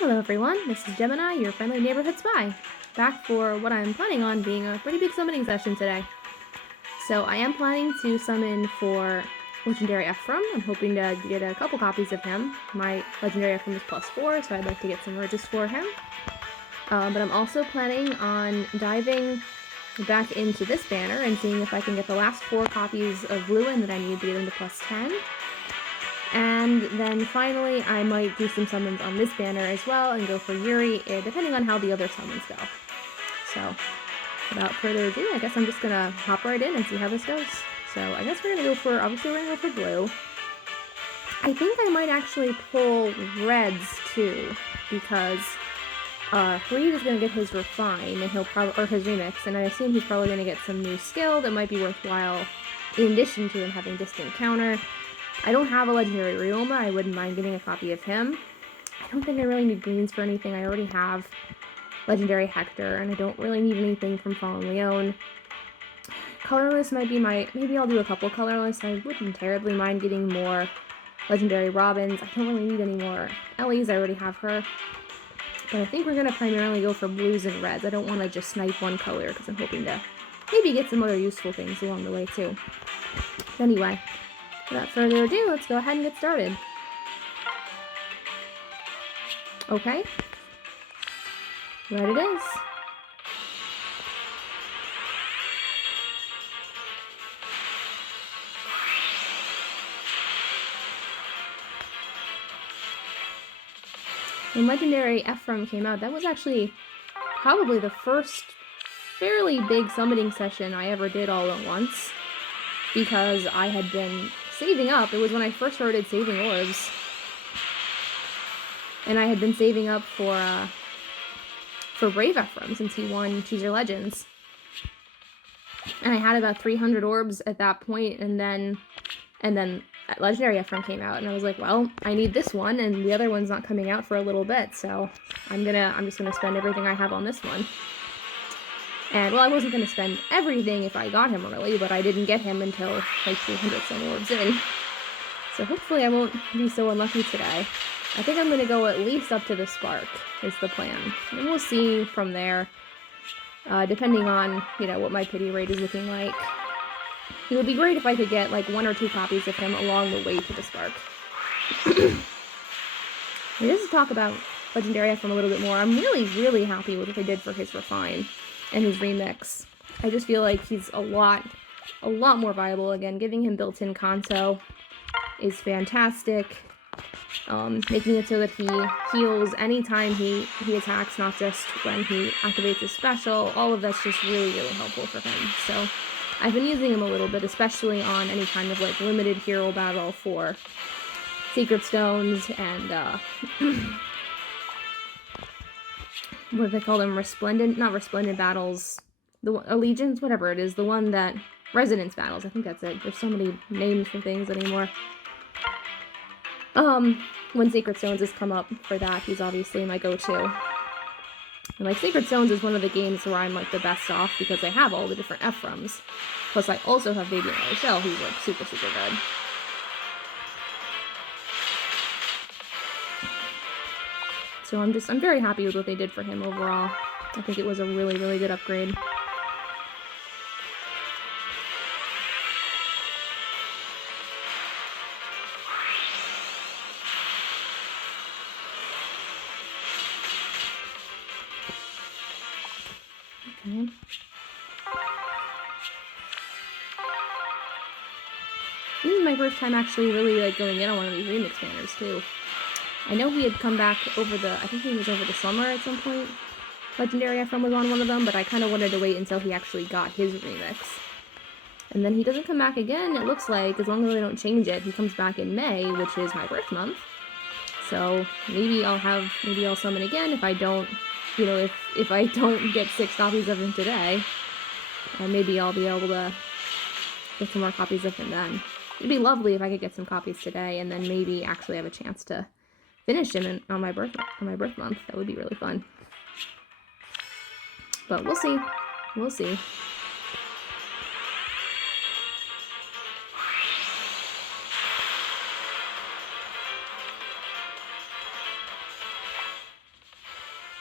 Hello everyone, this is Gemini, your friendly neighborhood spy, back for what I'm planning on being a pretty big summoning session today. So I am planning to summon for Legendary Ephraim. I'm hoping to get a couple copies of him. My Legendary Ephraim is +4, so I'd like to get some merges for him. But I'm also planning on diving back into this banner and seeing if I can get the last 4 copies of Lewyn that I need to get into +10. And then finally, I might do some summons on this banner as well and go for Yuri, depending on how the other summons go. So, without further ado, I guess I'm just gonna hop right in and see how this goes. So, I guess we're gonna go for, obviously we're gonna go for blue. I think I might actually pull reds too, because Reed is gonna get his refine, and he'll probably, or his remix, and I assume he's probably gonna get some new skill that might be worthwhile in addition to him having distant counter. I don't have a Legendary Ryoma, I wouldn't mind getting a copy of him. I don't think I really need greens for anything, I already have Legendary Hector, and I don't really need anything from Fallen Leon. Colorless might be maybe I'll do a couple colorless. I wouldn't terribly mind getting more Legendary Robins. I don't really need any more Ellies, I already have her. But I think we're going to primarily go for blues and reds. I don't want to just snipe one color, because I'm hoping to maybe get some other useful things along the way too. But anyway, without further ado, let's go ahead and get started. Okay. Red it is. When Legendary Ephraim came out, that was actually probably the first fairly big summoning session I ever did all at once, because I had been saving up. It was when I first started saving Orbs, and I had been saving up for Brave Ephraim since he won Choose Your Legends, and I had about 300 Orbs at that point, and then Legendary Ephraim came out, and I was like, well, I need this one, and the other one's not coming out for a little bit, so I'm just gonna spend everything I have on this one. And, well, I wasn't gonna spend everything if I got him early, but I didn't get him until, like, 300 some Orbs in. So hopefully I won't be so unlucky today. I think I'm gonna go at least up to the Spark, is the plan. And we'll see from there, depending on, you know, what my pity rate is looking like. It would be great if I could get, like, 1 or 2 copies of him along the way to the Spark. Just to talk about Legendary Ephraim a little bit more, I'm really, really happy with what they did for his Refine and his remix. I just feel like he's a lot more viable. Again, giving him built-in Kanto is fantastic. Making it so that he heals anytime he attacks, not just when he activates his special. All of that's just really, really helpful for him. So I've been using him a little bit, especially on any kind of, like, limited hero battle for Secret Stones and, what do they call them? Not Resplendent battles. Allegiance, whatever it is. The one that, Resonance battles, I think that's it. There's so many names for things anymore. When Sacred Stones has come up for that, he's obviously my go-to. And, like, Sacred Stones is one of the games where I'm, like, the best off, because I have all the different Ephraims. Plus, I also have Baby Shell, who's, like, super, super good. So I'm very happy with what they did for him overall. I think it was a really, really good upgrade. Okay. This is my first time actually really, like, going in on one of these remix banners too. I know he had come back I think he was over the summer at some point. Legendary Ephraim was on one of them, but I kind of wanted to wait until he actually got his remix. And then he doesn't come back again, it looks like, as long as they don't change it. He comes back in May, which is my birth month. So maybe I'll summon again if I don't, you know, if I don't get 6 copies of him today. Maybe I'll be able to get some more copies of him then. It'd be lovely if I could get some copies today, and then maybe actually have a chance to finish him on my birth month. That would be really fun. But we'll see. We'll see.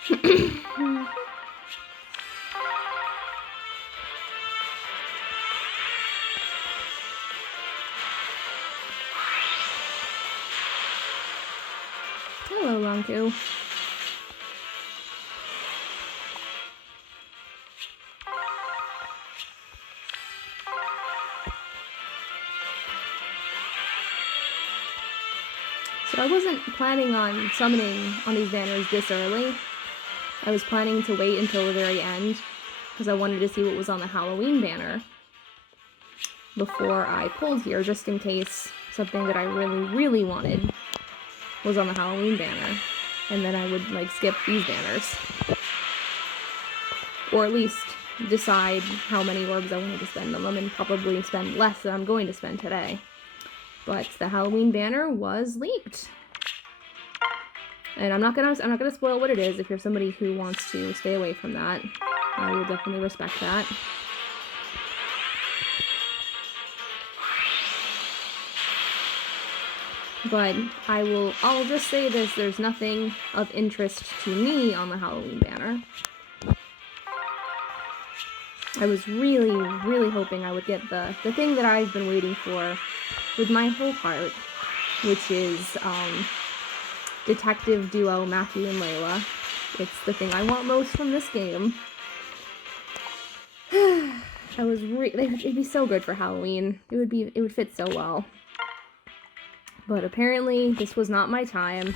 Hello, Ronku. So I wasn't planning on summoning on these banners this early. I was planning to wait until the very end because I wanted to see what was on the Halloween banner before I pulled here, just in case something that I really, really wanted was on the Halloween banner. And then I would, like, skip these banners. Or at least decide how many orbs I wanted to spend on them and probably spend less than I'm going to spend today. But the Halloween banner was leaked. And I'm not gonna spoil what it is. If you're somebody who wants to stay away from that, I will definitely respect that. But I'll just say this, there's nothing of interest to me on the Halloween banner. I was really, really hoping I would get the thing that I've been waiting for with my whole heart, which is, detective duo Matthew and Layla. It's the thing I want most from this game. It'd be so good for Halloween. It would fit so well. But apparently, this was not my time.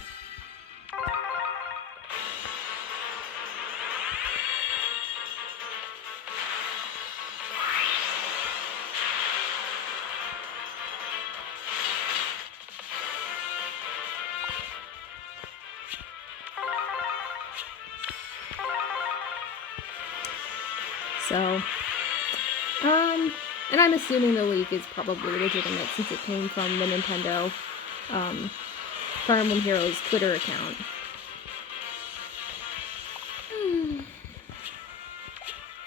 So, and I'm assuming the leak is probably legitimate since it came from the Nintendo, Fire Emblem Heroes Twitter account.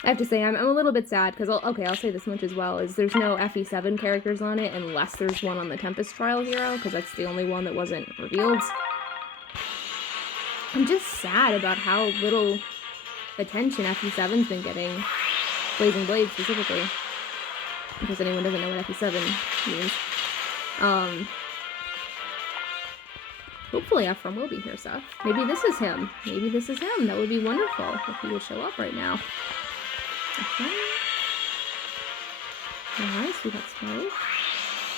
I have to say, I'm a little bit sad, because, I'll say this much as well, is there's no FE7 characters on it, unless there's one on the Tempest Trial Hero, because that's the only one that wasn't revealed. I'm just sad about how little attention FE7's been getting. Blazing Blade, specifically. In case anyone doesn't know what FE7 means. Hopefully Ephraim will be here, Seth. Maybe this is him. Maybe this is him. That would be wonderful if he would show up right now. Okay. Nice, we got smoke.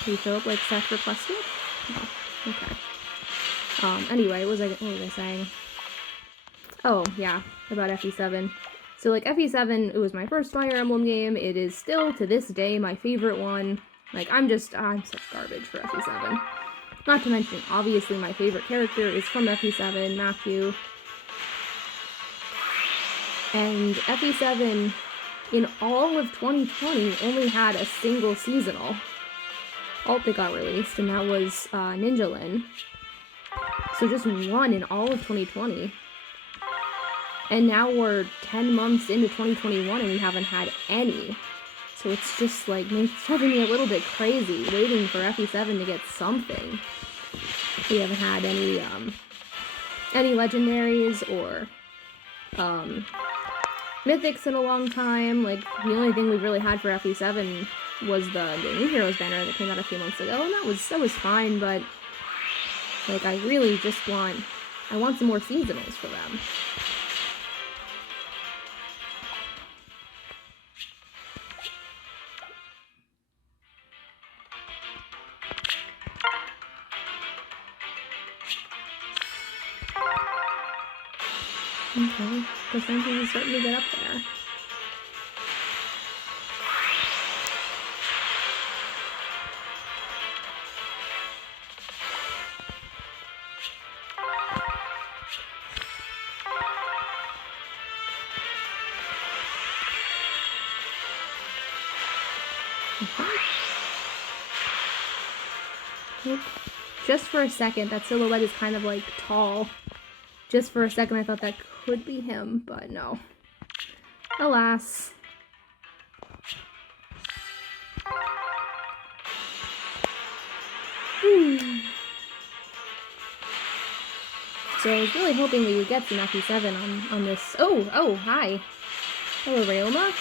Did he show up like Seth requested? Oh, okay. Anyway, what was I saying? Oh, yeah, about FE7. So, like, FE7, it was my first Fire Emblem game. It is still, to this day, my favorite one. Like, I'm such garbage for FE7. Not to mention, obviously, my favorite character is from FE7, Matthew. And FE7, in all of 2020, only had a single seasonal alt that got released, and that was Ninja Lyn. So just one in all of 2020. And now we're 10 months into 2021 and we haven't had any. So it's just like, it's driving me a little bit crazy waiting for FE7 to get something. We haven't had any legendaries or mythics in a long time. Like, the only thing we've really had for FE7 was the New Heroes banner that came out a few months ago, and that was fine, but like, I really just want some more seasonals for them. Okay, percentage is starting to get up there. Okay. Just for a second, that silhouette is kind of like tall. Just for a second, I thought that could be him, but no. Alas. So I was really hoping we would get some FE7 on this. Oh, hi. Hello, Ryoma.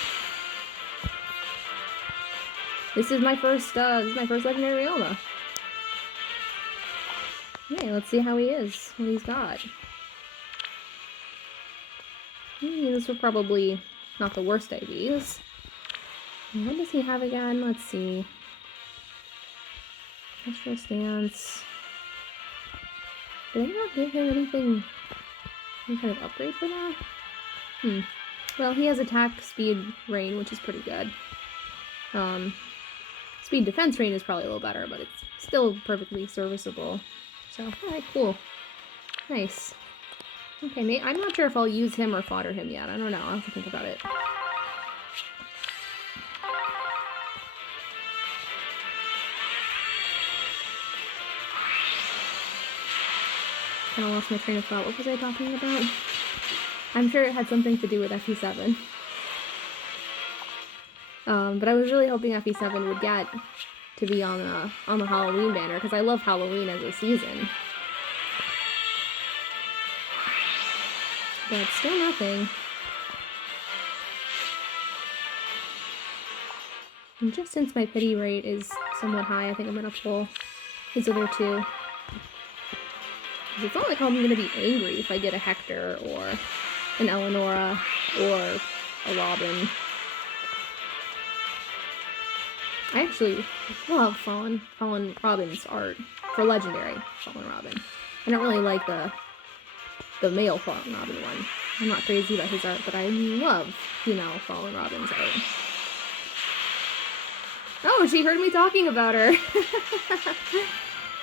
This is my first legendary Ryoma. Okay, let's see how he is, what he's got. These were probably not the worst IVs. What does he have again? Let's see. Extra stance. Did they not give him anything? Any kind of upgrade for that? Well, he has attack, speed, rain, which is pretty good. Speed defense rain is probably a little better, but it's still perfectly serviceable. So, alright, cool. Nice. Okay, I'm not sure if I'll use him or fodder him yet. I don't know. I'll have to think about it. Kinda lost my train of thought. What was I talking about? I'm sure it had something to do with FE7. But I was really hoping FE7 would get to be on the Halloween banner, because I love Halloween as a season. But still nothing. And just since my pity rate is somewhat high, I think I'm gonna pull his other two. It's not like I'm gonna be angry if I get a Hector or an Eleonora or a Robin. I actually love Fallen Robin's art for Legendary Fallen Robin. I don't really like the male Fallen Robin one. I'm not crazy about his art, but I love female Fallen Robin's art. Oh, she heard me talking about her!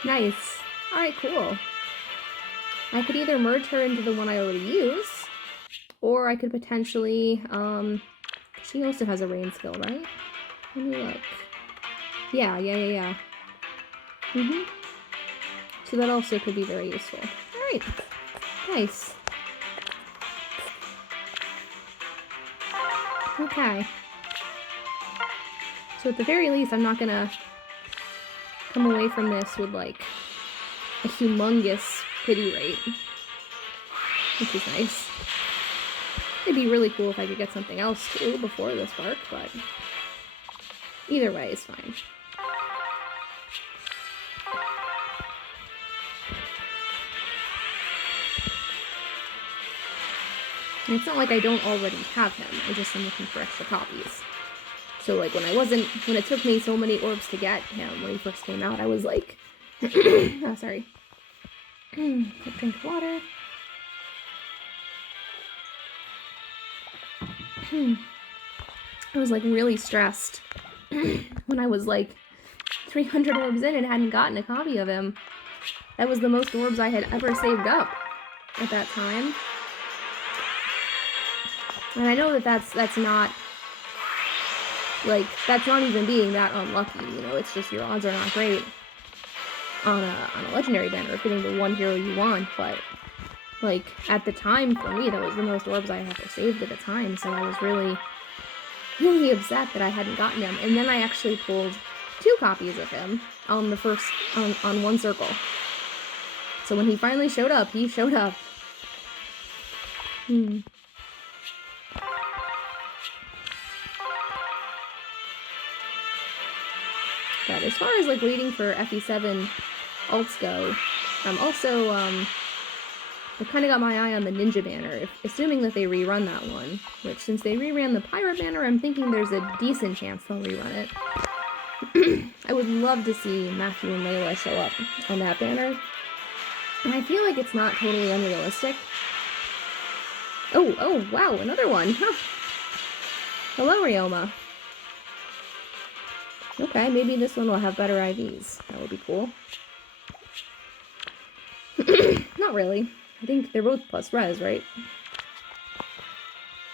Nice. Alright, cool. I could either merge her into the one I already use, or I could potentially, she also has a rain skill, right? Let me look. Yeah. So that also could be very useful. Alright. Nice. Okay. So at the very least, I'm not gonna come away from this with, like, a humongous pity rate. Which is nice. It'd be really cool if I could get something else, too, before this spark, but either way is fine. And it's not like I don't already have him, I just am looking for extra copies. So, like, when it took me so many orbs to get him when he first came out, I was like, oh, sorry. Quick drink of water. I was, like, really stressed when I was, like, 300 orbs in and hadn't gotten a copy of him. That was the most orbs I had ever saved up at that time. And I know that that's not, like, that's not even being that unlucky, you know, it's just your odds are not great on a legendary banner of getting the one hero you want, but, like, at the time, for me, that was the most orbs I had ever saved at the time, so I was really, really upset that I hadn't gotten him, and then I actually pulled 2 copies of him on the first, on one circle. So when he finally showed up, he showed up. But as far as, like, waiting for FE7 alts go, I'm also, I've kind of got my eye on the Ninja banner, assuming that they rerun that one. Which, since they reran the Pirate banner, I'm thinking there's a decent chance they'll rerun it. I would love to see Matthew and Layla show up on that banner. And I feel like it's not totally unrealistic. Oh, wow, another one! Huh. Hello, Ryoma. Okay, maybe this one will have better IVs. That would be cool. Not really. I think they're both plus res, right?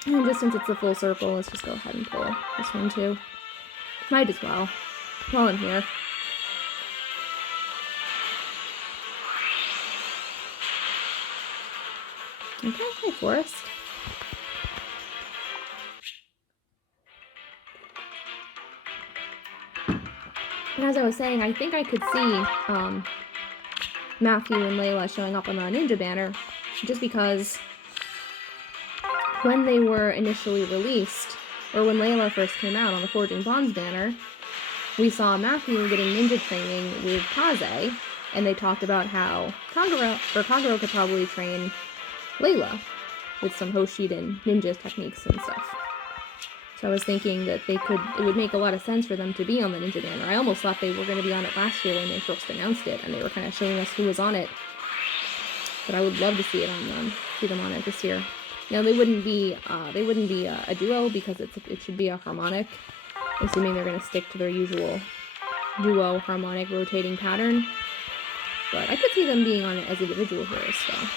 And just since it's a full circle, let's just go ahead and pull this one too. Might as well. While I'm here. Okay, hi Forest. And as I was saying, I think I could see, Matthew and Layla showing up on the ninja banner, just because when they were initially released, or when Layla first came out on the Forging Bonds banner, we saw Matthew getting ninja training with Kaze, and they talked about how Kagero could probably train Layla with some Hoshiden ninja techniques and stuff. So I was thinking that it would make a lot of sense for them to be on the ninja banner. I almost thought they were going to be on it last year when they first announced it, and they were kind of showing us who was on it. But I would love to see them on it this year. Now they wouldn't be a duo because it should be a harmonic, assuming they're going to stick to their usual duo harmonic rotating pattern. But I could see them being on it as individual heroes still.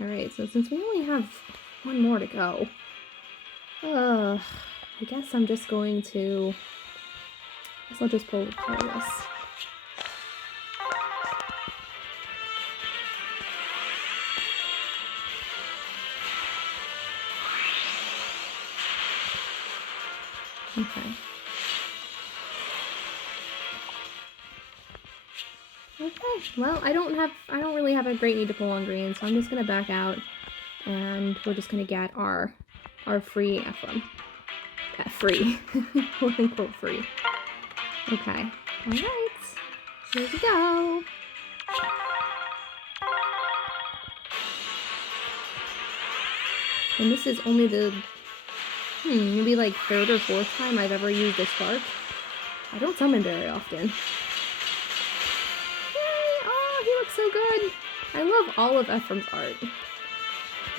Alright, so since we only have one more to go, I guess I'm just going to... I'll just pull this. Okay. Okay, well, I don't really have a great need to pull on green, so I'm just gonna back out, and we're just gonna get our free Ephraim. Free. Quote unquote free. Okay. Alright. Here we go. And this is only the maybe like third or fourth time I've ever used a spark. I don't summon very often. So good. I love all of Ephraim's art.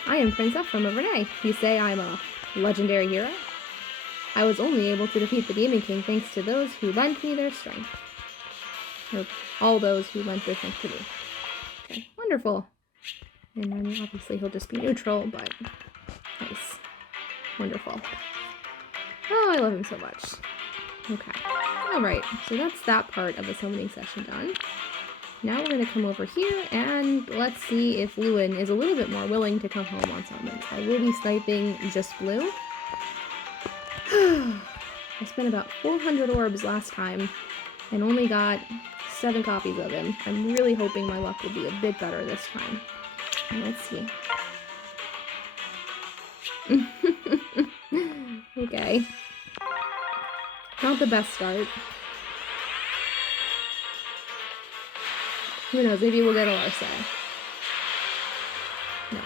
I am Prince Ephraim of Renee. You say I'm a legendary hero? I was only able to defeat the Demon King thanks to those who lent me their strength. Or all those who lent their strength to me. Okay, wonderful. And then obviously he'll just be neutral, but nice. Wonderful. Oh, I love him so much. Okay. Alright, so that's that part of the summoning session done. Now we're going to come over here, and let's see if Lewyn is a little bit more willing to come home on summons. I will be sniping just blue. I spent about 400 orbs last time, and only got 7 copies of him. I'm really hoping my luck will be a bit better this time. Let's see. Okay. Not the best start. Who knows, maybe we'll get a Larsa. No.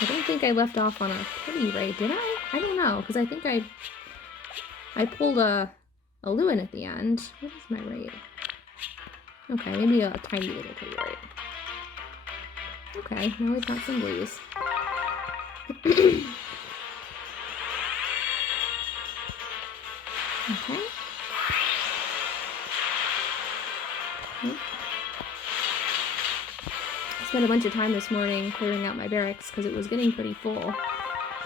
I don't think I left off on a pretty raid, did I? I don't know, because I think I pulled a Lewyn at the end. What is my raid? Okay, maybe a tiny little pretty raid. Okay, now we've got some blues. Okay. Nope. Spent a bunch of time this morning clearing out my barracks because it was getting pretty full.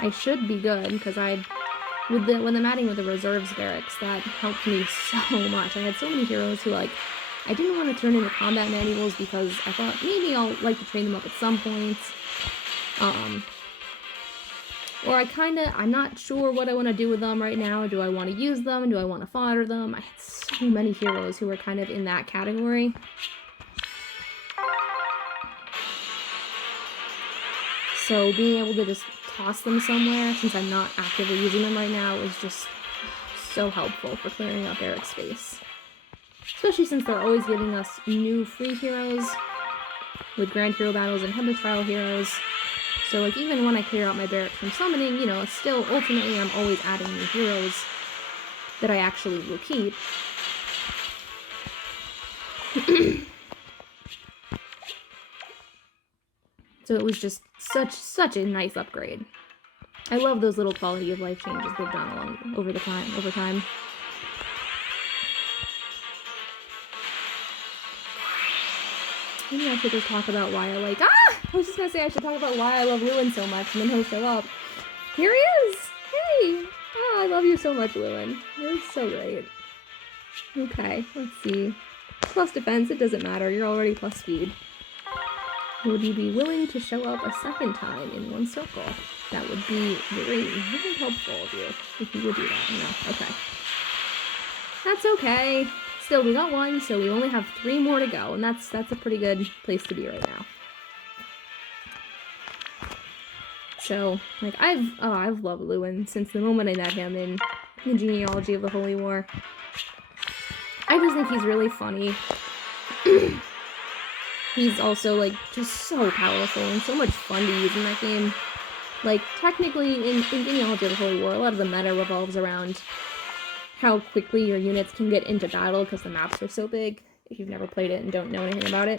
I should be good because when I'm adding with the reserves barracks, that helped me so much. I had so many heroes who I didn't want to turn into combat manuals because I thought maybe I'll like to train them up at some point. Or I'm not sure what I want to do with them right now. Do I want to use them? Do I want to fodder them? I had so many heroes who were kind of in that category. So being able to just toss them somewhere, since I'm not actively using them right now, is just so helpful for clearing out barrack space. Especially since they're always giving us new free heroes with Grand Hero Battles and Headless Trial heroes. So even when I clear out my barracks from summoning, still ultimately I'm always adding new heroes that I actually will keep. So it was just such a nice upgrade. I love those little quality of life changes they've done over time. Maybe I should just talk about why I was just gonna say I should talk about why I love Lewyn so much, and then he'll show up. Here he is! Hey! Oh, I love you so much, Lewyn. You're so great. Okay, let's see. Plus defense, it doesn't matter. You're already plus speed. Would you be willing to show up a second time in one circle? That would be very, very helpful of you if you would do that. No, okay. That's okay. Still, we got one, so we only have 3 more to go, and that's a pretty good place to be right now. So, like, I've loved Lewyn since the moment I met him in the Genealogy of the Holy War. I just think he's really funny. He's also, like, just so powerful and so much fun to use in that game. Like, technically, in Genealogy of the Holy War, a lot of the meta revolves around how quickly your units can get into battle because the maps are so big, if you've never played it and don't know anything about it.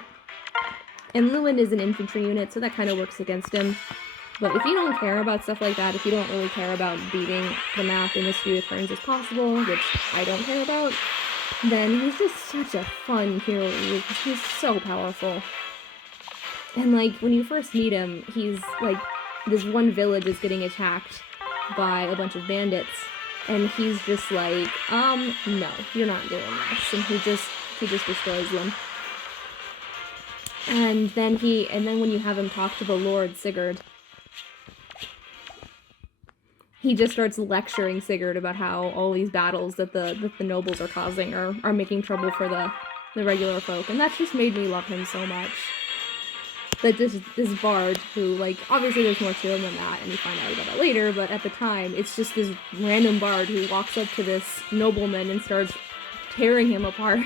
And Lewyn is an infantry unit, so that kind of works against him. But if you don't care about stuff like that, if you don't really care about beating the map in as few turns as possible, which I don't care about, then he's just such a fun hero. He's so powerful. And, like, when you first meet him, he's, like, this one village is getting attacked by a bunch of bandits, and he's just like, no, you're not doing this, and he just destroys them. And then when you have him talk to the Lord Sigurd, he just starts lecturing Sigurd about how all these battles that the nobles are causing are making trouble for the regular folk, and that's just made me love him so much. That this bard who, like, obviously there's more to him than that, and you find out about that later, but at the time, it's just this random bard who walks up to this nobleman and starts tearing him apart.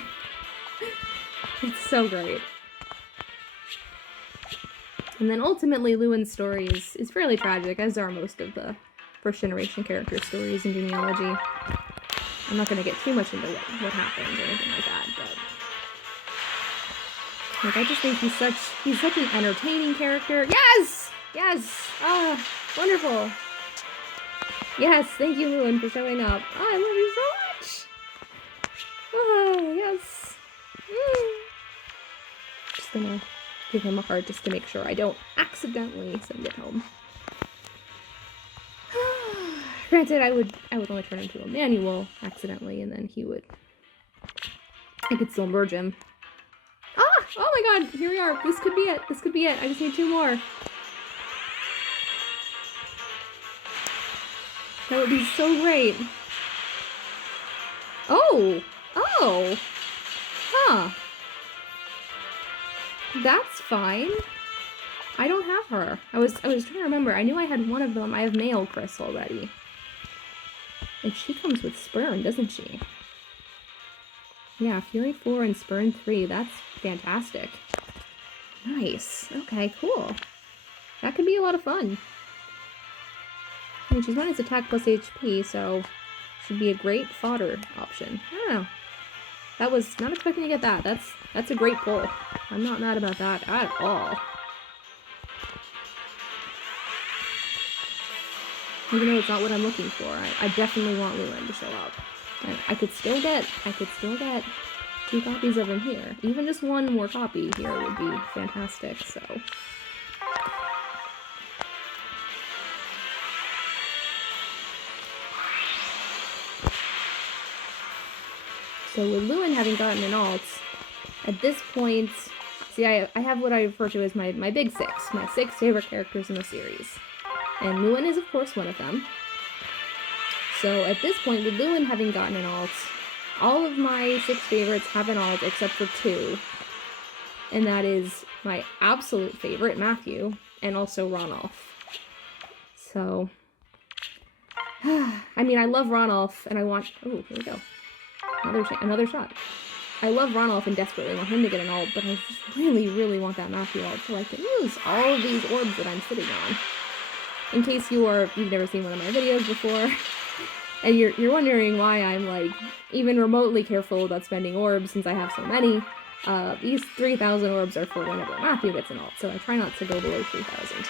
It's so great. And then ultimately, Lewyn's story is fairly tragic, as are most of the first-generation character stories in Genealogy. I'm not going to get too much into what happens or anything like that, but... like, I just think he's such an entertaining character. Yes! Yes! Ah, wonderful. Yes, thank you, Lewyn, for showing up. Oh, I love you so much! Oh, yes. Just gonna give him a heart just to make sure I don't accidentally send it home. Granted, I would only turn him to a manual accidentally, and then I could still merge him. Ah! Oh my god, here we are. This could be it. This could be it. I just need 2 more. That would be so great. Oh! Oh! Huh. That's fine. I don't have her. I was trying to remember. I knew I had one of them. I have male Chris already. And she comes with Spurn, doesn't she? Yeah, Fury 4 and Spurn 3. That's fantastic. Nice. Okay, cool. That could be a lot of fun. I mean, she's minus attack plus HP, so should be a great fodder option. I don't know. That was not expecting to get that. That's a great pull. I'm not mad about that at all. Even though it's not what I'm looking for, I definitely want Lewyn to show up. And I could still get 2 copies of him here. Even just 1 more copy here would be fantastic, so. So with Lewyn having gotten an alt, at this point, see, I have what I refer to as my big 6, my 6 favorite characters in the series. And Lewyn is, of course, one of them. So at this point, with Lewyn having gotten an alt, all of my 6 favorites have an alt except for 2. And that is my absolute favorite, Matthew, and also Ranulf. So, I mean, I love Ranulf, and I want... oh, here we go. Another shot. I love Ranulf and desperately want him to get an alt, but I just really, really want that Matthew alt so I can use all of these orbs that I'm sitting on. In case you've never seen one of my videos before, and you're wondering why I'm, like, even remotely careful about spending orbs since I have so many, these 3,000 orbs are for whenever Matthew gets an alt, so I try not to go below 3,000.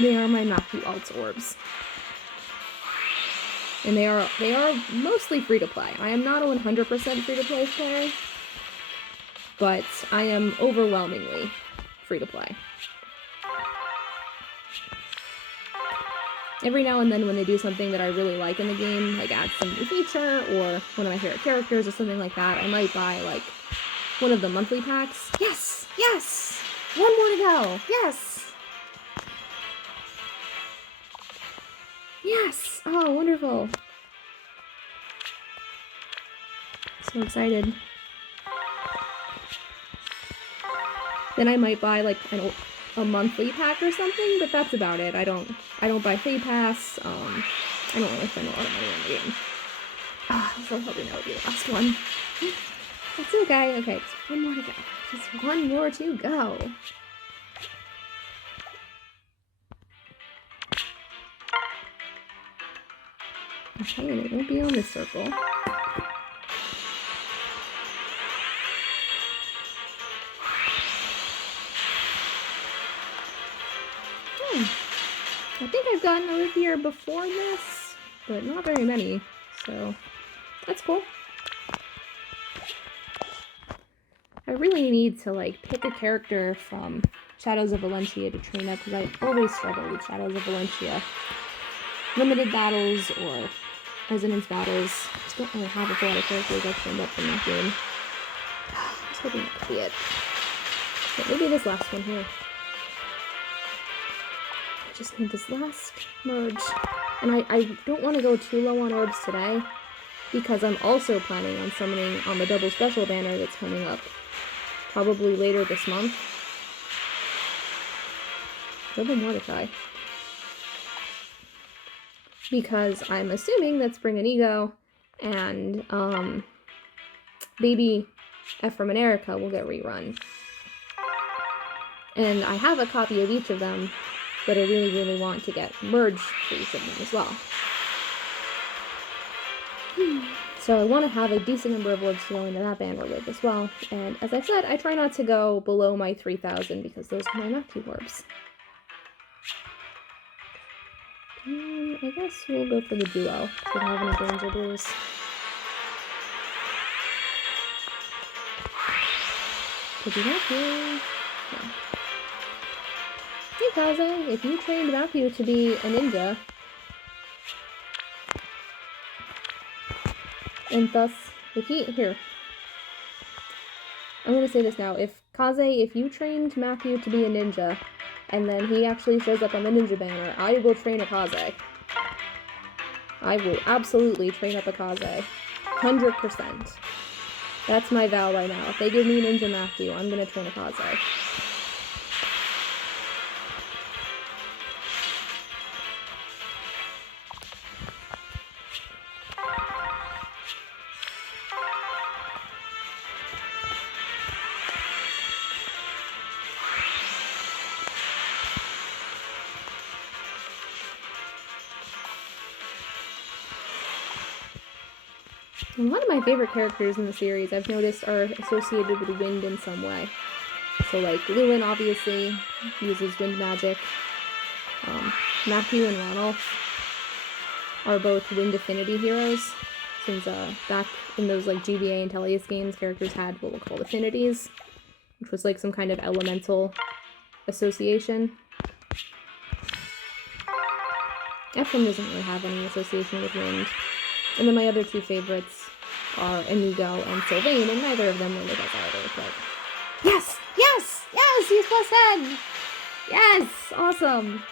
They are my Matthew alts orbs. And they are mostly free-to-play. I am not a 100% free-to-play player, but I am overwhelmingly free-to-play. Every now and then when they do something that I really like in the game, like add some new feature, or one of my favorite characters or something like that, I might buy, like, one of the monthly packs. Yes! Yes! 1 more to go! Yes! Yes! Oh, wonderful. So excited. Then I might buy like a monthly pack or something, but that's about it. I don't buy Fade Pass. I don't really spend a lot of money on the game. I was hoping that would be the last one. That's okay. Okay, just one more to go. Just one more to go. Okay, and it won't be on this circle. I think I've gotten over here before this, but not very many, so that's cool. I really need to, like, pick a character from Shadows of Valencia to train up, because I always struggle with Shadows of Valencia. Limited battles or resonance battles. I just don't really have a lot of characters I've trained up from that game. I was hoping that could be it. But maybe this last one here. I just need this last merge. And I don't want to go too low on orbs today, because I'm also planning on summoning on the double special banner that's coming up probably later this month. Double Mordecai. Because I'm assuming that Spring and Ego and baby Ephraim and Erica will get rerun. And I have a copy of each of them, but I really, really want to get merged for each of them as well. So I want to have a decent number of orbs to go into that banner with as well. And as I said, I try not to go below my 3,000 because those are my Matthew orbs. I guess we'll go for the duo, so we don't have any greens or blues. Could be Matthew. Yeah. Hey Kaze, if you trained Matthew to be a ninja, and thus, if he, here, I'm gonna say this now, if you trained Matthew to be a ninja, and then he actually shows up on the ninja banner, I will train a Kaze. I will absolutely train up a Kaze. 100%. That's my vow right now. If they give me Ninja Matthew, I'm gonna train a Kaze. And one of my favorite characters in the series, I've noticed, are associated with wind in some way. So, like, Lewyn obviously uses wind magic. Matthew and Ronald are both wind affinity heroes, since back in those, like, GBA and Tellius games, characters had what were called affinities, which was, like, some kind of elemental association. Ephraim doesn't really have any association with wind. And then my other two favorites are Inigo and Sylvain, and neither of them really does either, but... Yes! Yes! Yes! He's +10! Yes! Awesome!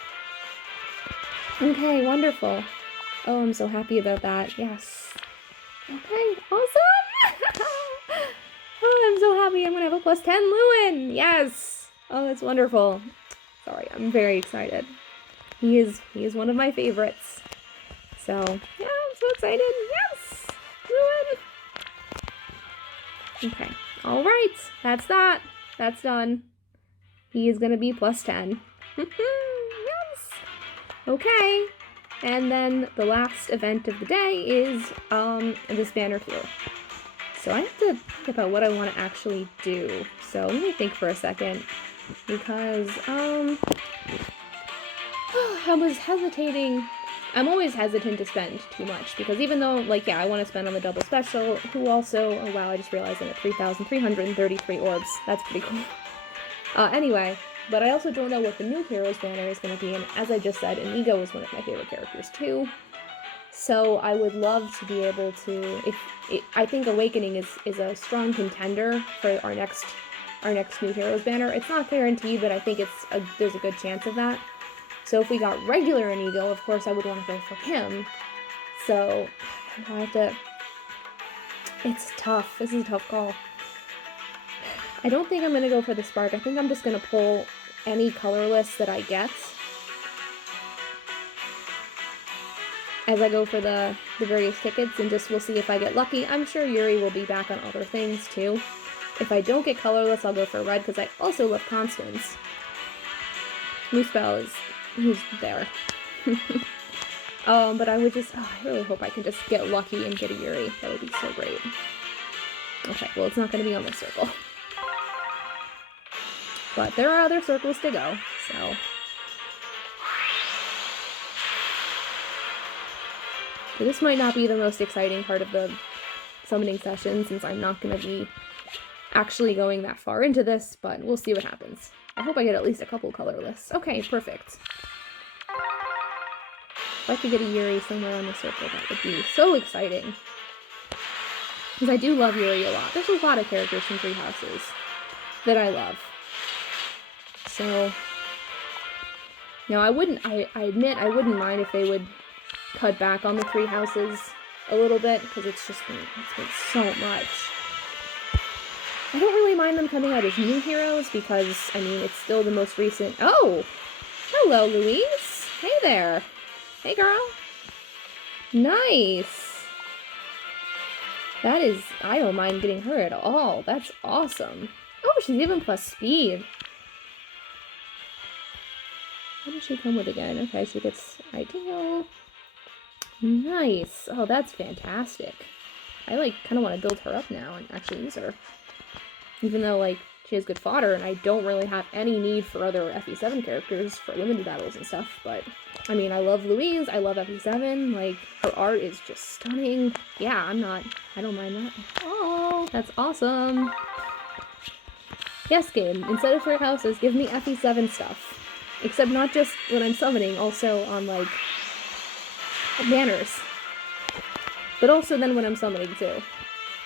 Okay, wonderful. Oh, I'm so happy about that. Yes. Okay, awesome! Oh, I'm so happy I'm gonna have a +10 Lewyn! Yes! Oh, that's wonderful. Sorry, I'm very excited. He is one of my favorites. So, yeah, I'm so excited. Yes! Lewyn! Okay. Alright. That's that. That's done. He is gonna be +10. Yes! Okay. And then the last event of the day is, this banner here. So I have to think about what I want to actually do. So let me think for a second. Because, I was hesitating. I'm always hesitant to spend too much, because even though, like, yeah, I want to spend on the double special, who also, oh wow, I just realized I'm at 3,333 orbs. That's pretty cool. Anyway, but I also don't know what the new Heroes banner is going to be, and as I just said, Inigo is one of my favorite characters too. So I would love to be able to, I think Awakening is a strong contender for our next new Heroes banner. It's not guaranteed, but I think there's a good chance of that. So if we got regular Inigo, of course I would want to go for him. So I have to It's tough. This is a tough call. I don't think I'm going to go for the spark. I think I'm just going to pull any colorless that I get as I go for the various tickets, and just we'll see if I get lucky. I'm sure Yuri will be back on other things too. If I don't get colorless, I'll go for red, because I also love Constance. Moosebell who's there. But I would just, I really hope I can just get lucky and get a Yuri. That would be so great. Okay, well, it's not going to be on this circle. But there are other circles to go, so. So this might not be the most exciting part of the summoning session, since I'm not going to be actually going that far into this, but we'll see what happens. I hope I get at least a couple colorless. Okay, perfect. If I could get a Yuri somewhere on the circle, that would be so exciting. Because I do love Yuri a lot. There's a lot of characters from Three Houses that I love. So, now I admit I wouldn't mind if they would cut back on the Three Houses a little bit, because it's been so much. I don't really mind them coming out as new heroes, because, I mean, it's still the most recent. Oh! Hello, Louise! Hey there! Hey, girl! Nice! That is, I don't mind getting her at all. That's awesome. Oh, she's even plus speed. What does she come with again? Okay, she gets ideal. Nice. Oh, that's fantastic. I, kind of want to build her up now and actually use her. Even though, she has good fodder, and I don't really have any need for other FE7 characters for limited battles and stuff, but, I mean, I love Louise, I love FE7, her art is just stunning. Yeah, I don't mind that. Oh, that's awesome. Yes, game, instead of Three Houses, give me FE7 stuff. Except not just when I'm summoning, also on, banners. But also then when I'm summoning, too.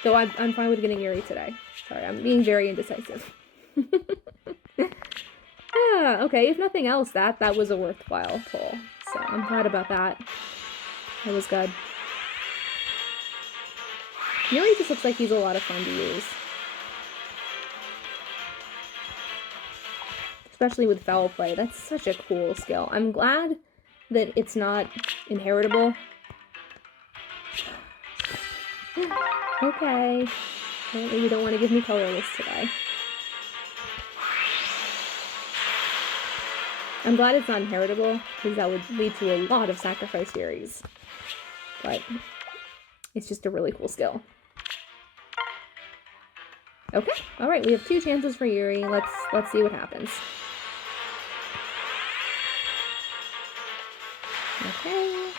Though I'm fine with getting Yuri today. Sorry, I'm being very indecisive. Yeah, okay, if nothing else, that was a worthwhile pull. So I'm glad about that. That was good. Yuri just looks like he's a lot of fun to use. Especially with foul play. That's such a cool skill. I'm glad that it's not inheritable. Okay. Apparently you don't want to give me colorless today. I'm glad it's not inheritable, because that would lead to a lot of sacrifice Yuris. But it's just a really cool skill. Okay, alright, we have 2 chances for Yuri. Let's see what happens. Okay.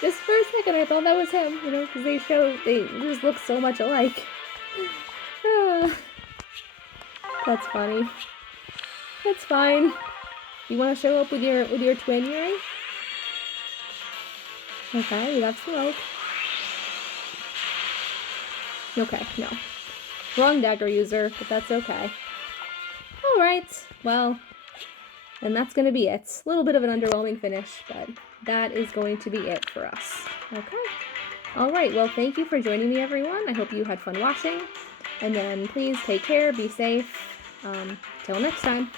Just for a second, I thought that was him, because they just look so much alike. That's funny. That's fine. You want to show up with your twin, Yuri? Okay, we got smoke. Okay, no. Wrong dagger user, but that's okay. Alright, well, and that's going to be it. A little bit of an underwhelming finish, but that is going to be it for us. Okay. Alright, well, thank you for joining me, everyone. I hope you had fun watching. And then please take care, be safe. Till next time.